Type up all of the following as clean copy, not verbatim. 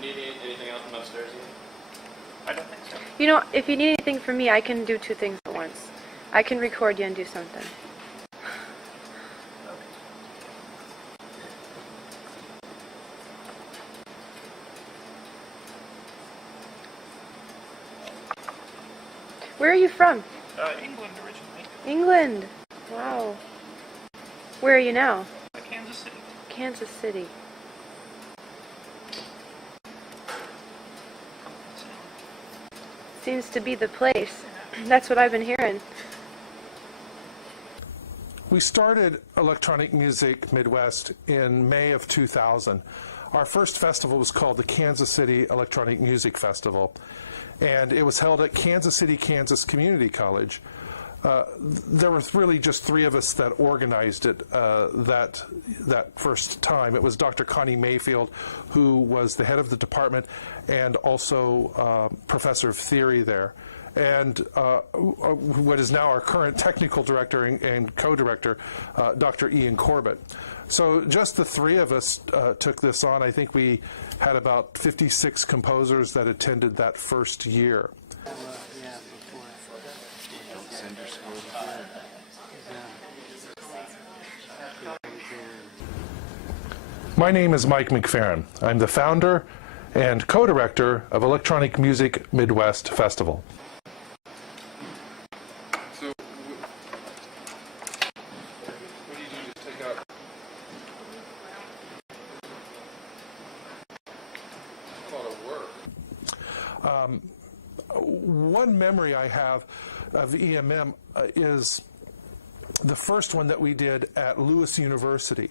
Need anything else from upstairs? I don't think so. You know, if you need anything from me, I can do two things at once. I can record you and do something. Where are you from? England originally. England. Wow. Where are you now? Kansas City. Kansas City. Seems to be the place. That's what I've been hearing. We started Electronic Music Midwest in May of 2000. Our first festival was called the Kansas City Electronic Music Festival, and it was held at Kansas City, Kansas Community College. There were really just three of us that organized it that first time. It was Dr. Connie Mayfield, who was the head of the department and also professor of theory there, and what is now our current technical director and co-director, Dr. Ian Corbett. So just the three of us took this on. I think we had about 56 composers that attended that first year. My name is Mike McFerron. I'm the founder and co-director of Electronic Music Midwest Festival. So, what do you do to take out? A lot of work. One memory I have of EMM is the first one that we did at Lewis University.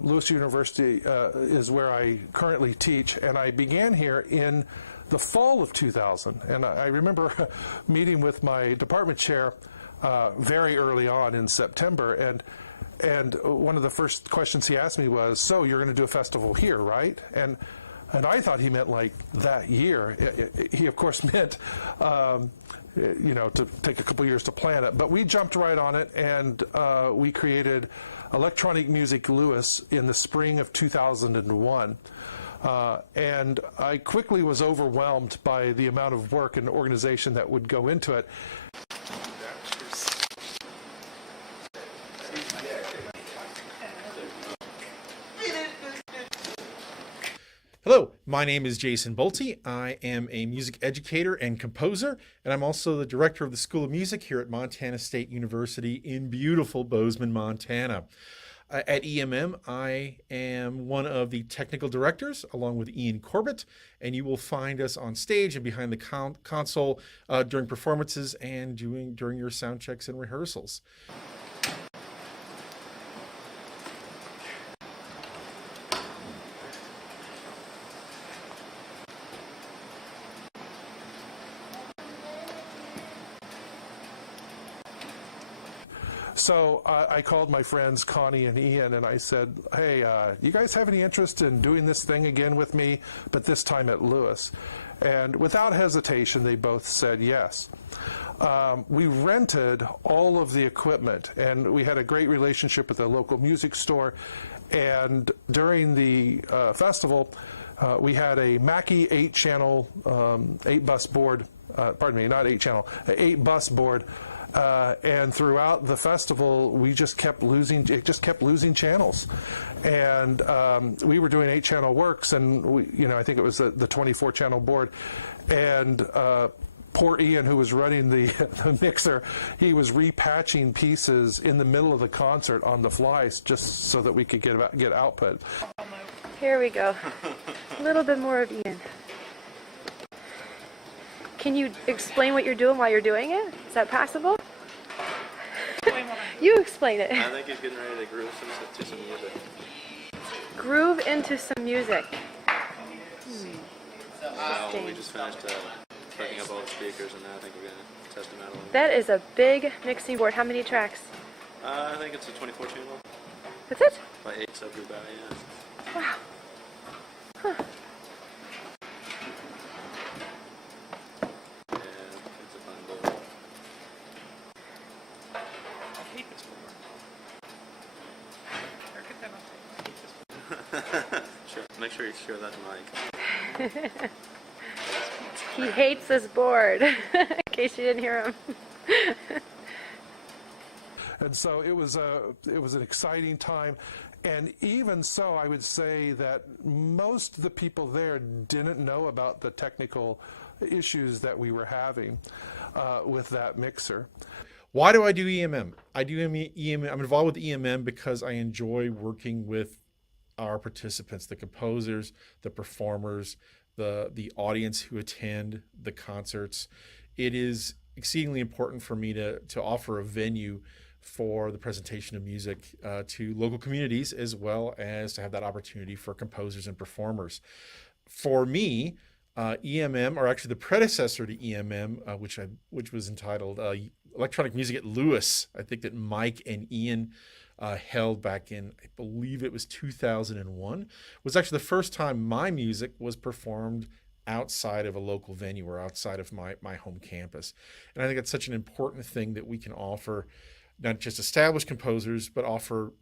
Lewis University is where I currently teach, and I began here in the fall of 2000. And I remember meeting with my department chair very early on in September, and one of the first questions he asked me was, "So you're going to do a festival here, right?" And I thought he meant like that year. He of course meant to take a couple years to plan it, but we jumped right on it, and we created Electronic Music Lewis in the spring of 2001. And I quickly was overwhelmed by the amount of work and organization that would go into it. Hello, my name is Jason Bolte. I am a music educator and composer, and I'm also the director of the School of Music here at Montana State University in beautiful Bozeman, Montana. At EMM, I am one of the technical directors along with Ian Corbett, and you will find us on stage and behind the console during performances and during your sound checks and rehearsals. So I called my friends Connie and Ian, and I said, "Hey, you guys have any interest in doing this thing again with me, but this time at Lewis?" And without hesitation, they both said yes. We rented all of the equipment, and we had a great relationship with a local music store. And during the festival, we had a Mackie 8-channel, 8-bus board, pardon me, not 8-channel, 8-bus board. And throughout the festival, it just kept losing channels. And we were doing 8-channel works, and I think it was the 24-channel board. And poor Ian, who was running the mixer, he was repatching pieces in the middle of the concert on the fly just so that we could get output. Here we go. A little bit more of Ian. Can you explain what you're doing while you're doing it? Is that possible? You explain it. I think he's getting ready to groove to some music. Groove into some music. So we just finished hooking up all the speakers, and now I think we're going to test them out a little bit. That is a big mixing board. How many tracks? I think it's a 24-channel. That's it? By 8 subgroup out, yeah. Wow. Huh. Sure. Make sure you share that to Mike. He hates this board, in case you didn't hear him. And so it was an exciting time. And even so, I would say that most of the people there didn't know about the technical issues that we were having with that mixer. Why do I do EMM? I do EMM. I'm involved with EMM because I enjoy working with our participants, the composers, the performers, the audience who attend the concerts. It is exceedingly important for me to offer a venue for the presentation of music to local communities, as well as to have that opportunity for composers and performers. For me, EMM, or actually the predecessor to EMM, which was entitled Electronic Music at Lewis, I think that Mike and Ian held back in, I believe it was 2001, was actually the first time my music was performed outside of a local venue or outside of my home campus. And I think it's such an important thing that we can offer not just established composers, but offer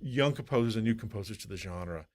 young composers and new composers to the genre.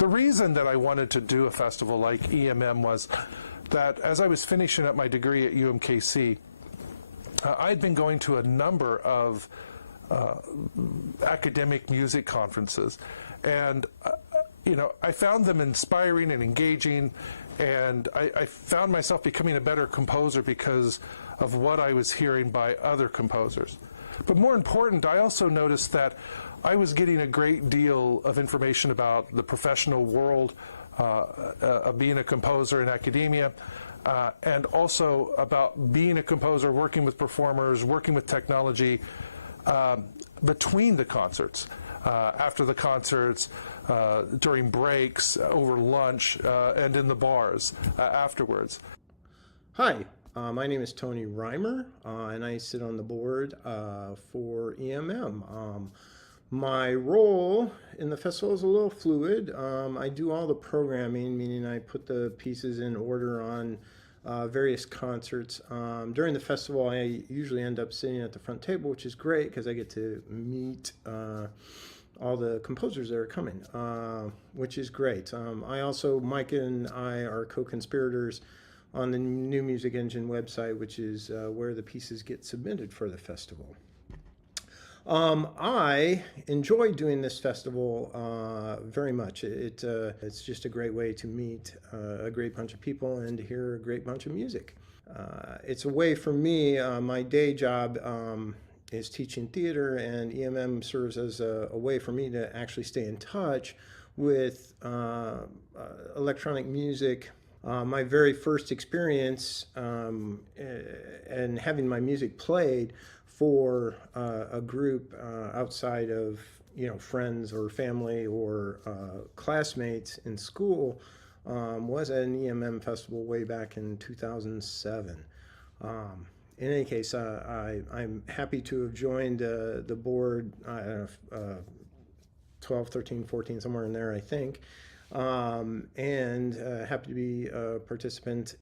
The reason that I wanted to do a festival like EMM was that as I was finishing up my degree at UMKC, I'd been going to a number of academic music conferences, and I found them inspiring and engaging, and I found myself becoming a better composer because of what I was hearing by other composers. But more important, I also noticed that I was getting a great deal of information about the professional world of being a composer in academia, and also about being a composer, working with performers, working with technology between the concerts, after the concerts, during breaks, over lunch, and in the bars afterwards. Hi, my name is Tony Reimer, and I sit on the board for EMM. My role in the festival is a little fluid. I do all the programming, meaning I put the pieces in order on various concerts. During the festival, I usually end up sitting at the front table, which is great because I get to meet all the composers that are coming, which is great. Mike and I are co-conspirators on the New Music Engine website, which is where the pieces get submitted for the festival. I enjoy doing this festival very much. It's just a great way to meet a great bunch of people and to hear a great bunch of music. It's a way for me, my day job is teaching theater, and EMM serves as a way for me to actually stay in touch with electronic music. My very first experience and having my music played for a group outside of friends or family or classmates in school was at an EMM festival way back in 2007. In any case, I'm happy to have joined the board, 12, 13, 14, somewhere in there, I think, and happy to be a participant.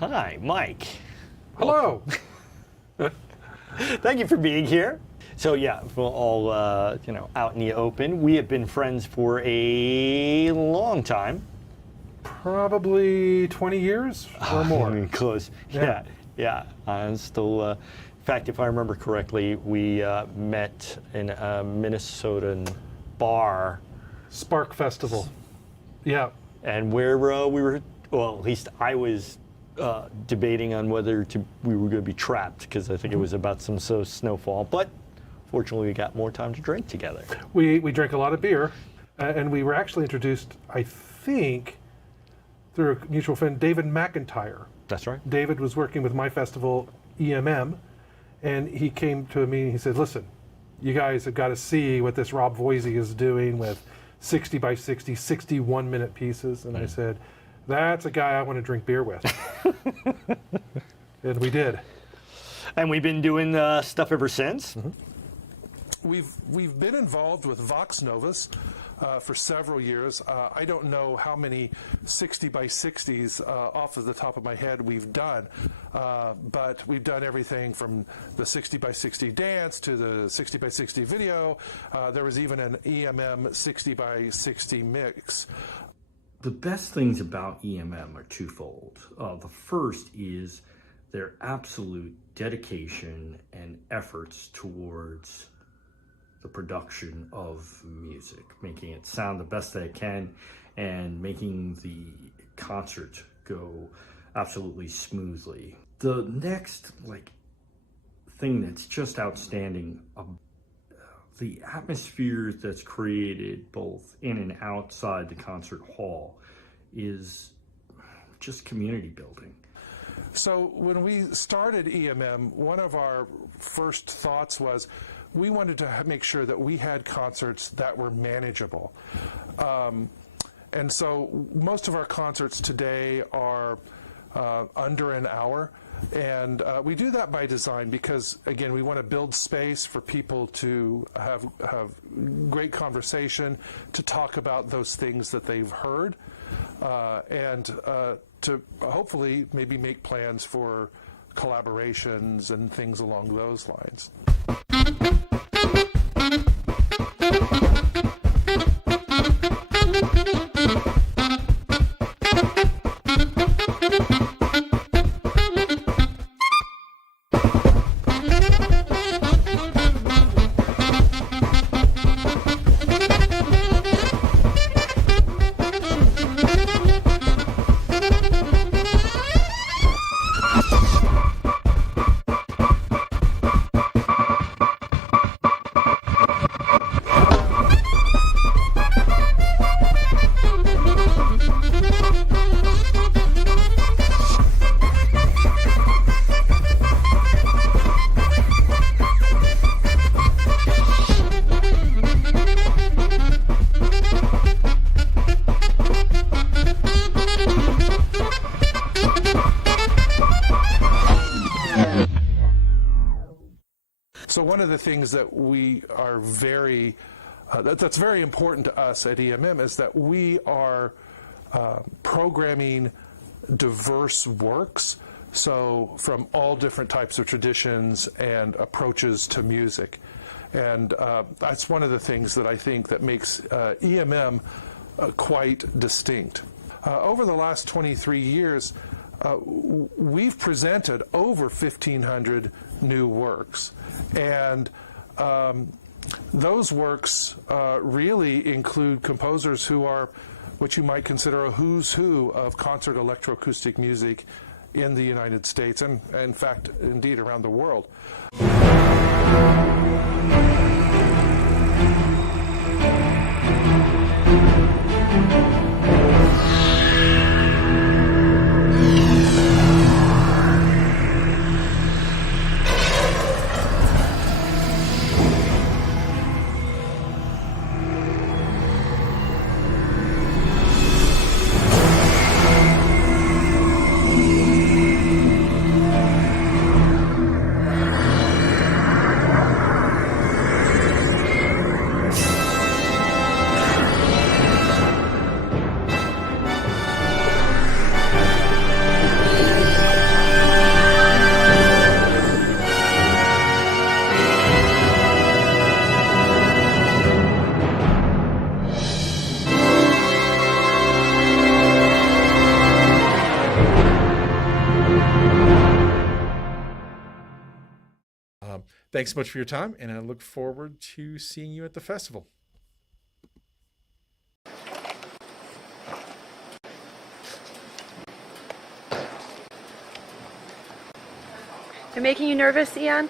Hi, Mike. Hello. Thank you for being here. So yeah, we're all out in the open. We have been friends for a long time. Probably 20 years or more. Close. Yeah. Yeah. I'm still. In fact, if I remember correctly, we met in a Minnesotan bar. Spark Festival. Yeah. And where we were, well, at least I was debating on whether we were going to be trapped, because I think it was about some snowfall. But fortunately, we got more time to drink together. We drank a lot of beer, and we were actually introduced, I think, through a mutual friend, David McIntyre. That's right. David was working with my festival, EMM, and he came to me and he said, listen, you guys have got to see what this Rob Voisey is doing with 60 by 60, 61-minute pieces. And I said, that's a guy I want to drink beer with. And we did. And we've been doing stuff ever since. Mm-hmm. We've been involved with Vox Novas for several years. I don't know how many 60 by 60s off of the top of my head we've done, but we've done everything from the 60 by 60 dance to the 60 by 60 video. There was even an EMM 60 by 60 mix. The best things about EMM are twofold. The first is their absolute dedication and efforts towards the production of music, making it sound the best that it can and making the concert go absolutely smoothly. The next thing that's just outstanding, the atmosphere that's created both in and outside the concert hall is just community building. So when we started EMM, one of our first thoughts was we wanted to make sure that we had concerts that were manageable. And so most of our concerts today are under an hour. And we do that by design because, again, we want to build space for people to have great conversation, to talk about those things that they've heard, and to hopefully maybe make plans for collaborations and things along those lines. So one of the things that we are that's very important to us at EMM is that we are programming diverse works, so from all different types of traditions and approaches to music. And that's one of the things that I think that makes EMM quite distinct. Over the last 23 years, we've presented over 1,500 new works. And those works really include composers who are what you might consider a who's who of concert electroacoustic music in the United States and, in fact, indeed around the world. Thanks so much for your time, and I look forward to seeing you at the festival. I'm making you nervous, Ian?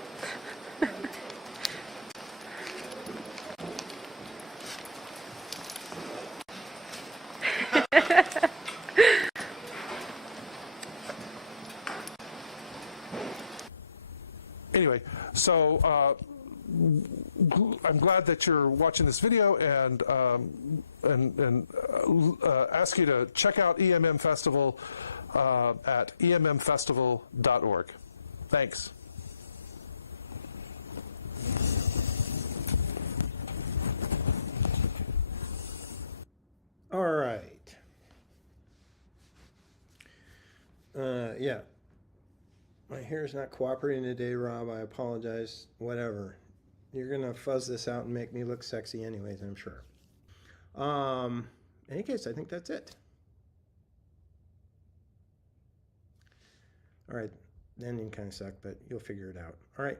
Anyway, so I'm glad that you're watching this video, and ask you to check out EMM Festival at emmfestival.org. Thanks. All right. Yeah. My hair is not cooperating today, Rob. I apologize. Whatever. You're going to fuzz this out and make me look sexy anyways, I'm sure. In any case, I think that's it. All right. The ending kind of sucked, but you'll figure it out. All right.